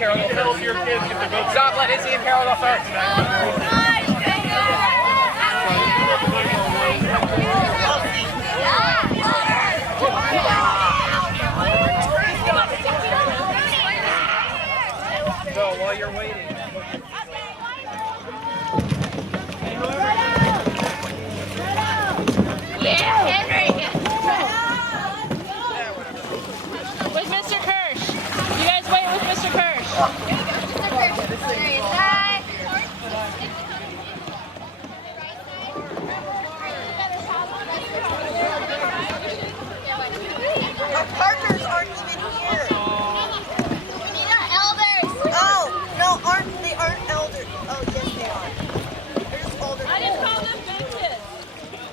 Carol go first. Stop, let Izzy and Carol go first. Go while you're waiting. With Mr. Kirsch. You guys wait with Mr. Kirsch. Our partners aren't even here. Elders. Oh, no, they aren't elders. Oh, yes, they are. They're just older. I just call them benches.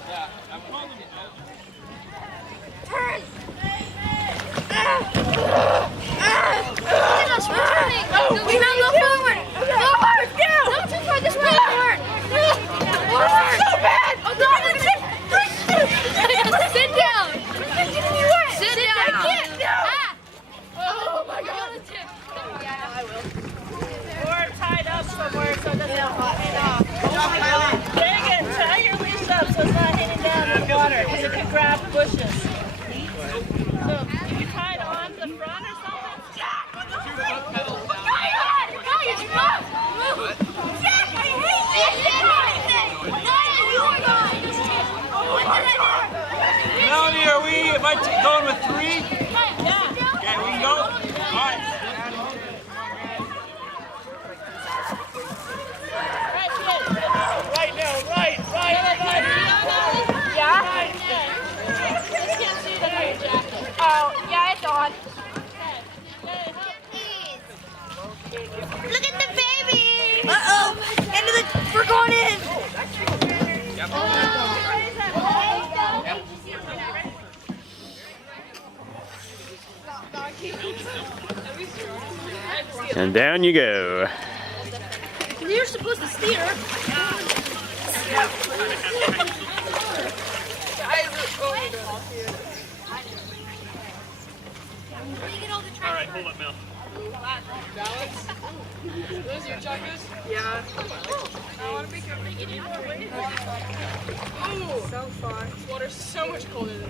Yeah, I'm calling it out. Turn. We now go forward. Forward. Not too far. This way. Forward. Forward. So bad. Oh, no. Sit down. Sit down. I can't. No. Oh, my God. Yeah, I will. Or tied up somewhere so it doesn't hang off. Dang it, tie your leash up so it's not hanging down in the water because it can grab bushes. So if you tied on the front or something. Jack, what the fuck? Jack, I hate this. Melanie, are we going with 3? Yeah. Okay, we can go? All right. Right, kid. Right now, right. Yeah? Just can't see the your jacket. Oh, yeah, it's on. Look at the baby! Uh-oh! We're going in! Yep. And down you go. You're supposed to steer. All right, hold up, Mel. Those are your jumpers? Yeah. I want to be careful. You need more weight. So far. This water's so much colder than